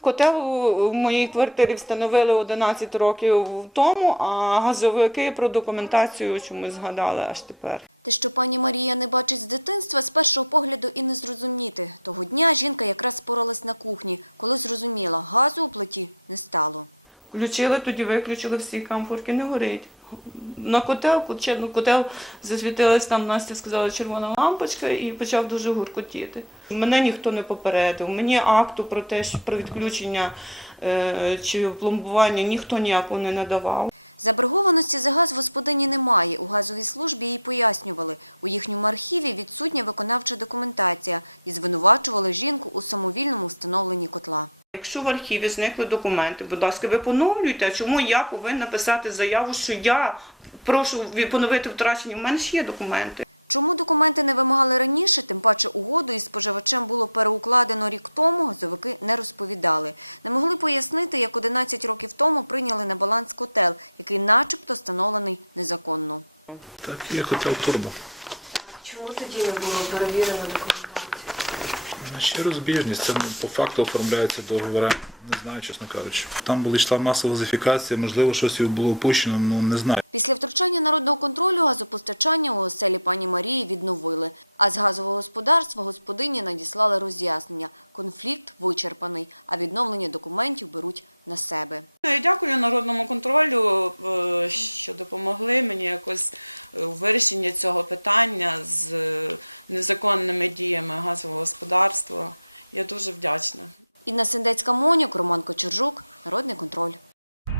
Котел у моїй квартирі встановили 11 років тому, а газовики про документацію чомусь згадали аж тепер. Включили, тоді виключили всі камфорки, не горить. На котел, кот- ну, котел засвітилась там, Настя сказала, червона лампочка і почав дуже гуркотіти. Мене ніхто не попередив. Мені акту про те, що про відключення е, чи пломбування ніхто ніякого не надавав. Якщо в архіві зникли документи, будь ласка, ви поновлюйте. А чому я повинна писати заяву, що я прошу поновити втрачені? У мене ж є документи. Так, є хотел Турбо. Чому тоді не було перевірено документацію? Ще розбіжність, це по факту оформляються договори. Не знаю, чесно кажучи. Там була йшла масова газифікація, можливо, щось було опущено, ну не знаю.